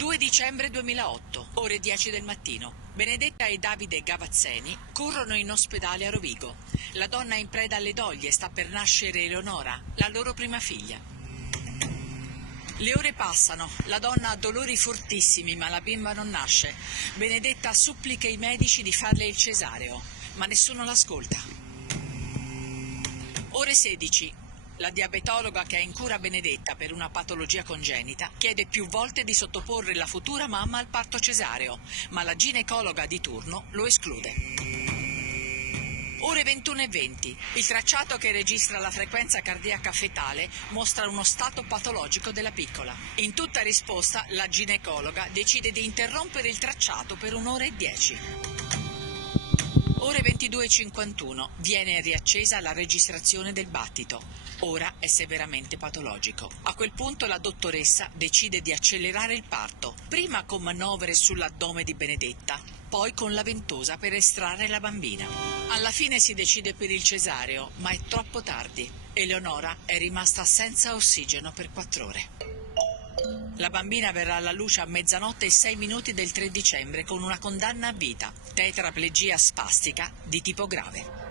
2 dicembre 2008, ore 10 del mattino. Benedetta e Davide Gavazzeni corrono in ospedale a Rovigo. La donna è in preda alle doglie, sta per nascere Eleonora, la loro prima figlia. Le ore passano, la donna ha dolori fortissimi ma la bimba non nasce. Benedetta supplica i medici di farle il cesareo, ma nessuno l'ascolta. Ore 16. La diabetologa che è in cura Benedetta per una patologia congenita chiede più volte di sottoporre la futura mamma al parto cesareo, ma la ginecologa di turno lo esclude. Ore 21:20. Il tracciato che registra la frequenza cardiaca fetale mostra uno stato patologico della piccola. In tutta risposta, la ginecologa decide di interrompere il tracciato per un'ora e 10. Ore 22:51. Viene riaccesa la registrazione del battito. Ora è severamente patologico. A quel punto la dottoressa decide di accelerare il parto, prima con manovre sull'addome di Benedetta, poi con la ventosa per estrarre la bambina. Alla fine si decide per il cesareo, ma è troppo tardi. Eleonora è rimasta senza ossigeno per 4 ore. La bambina verrà alla luce a 00:06 del 3 dicembre con una condanna a vita, tetraplegia spastica di tipo grave.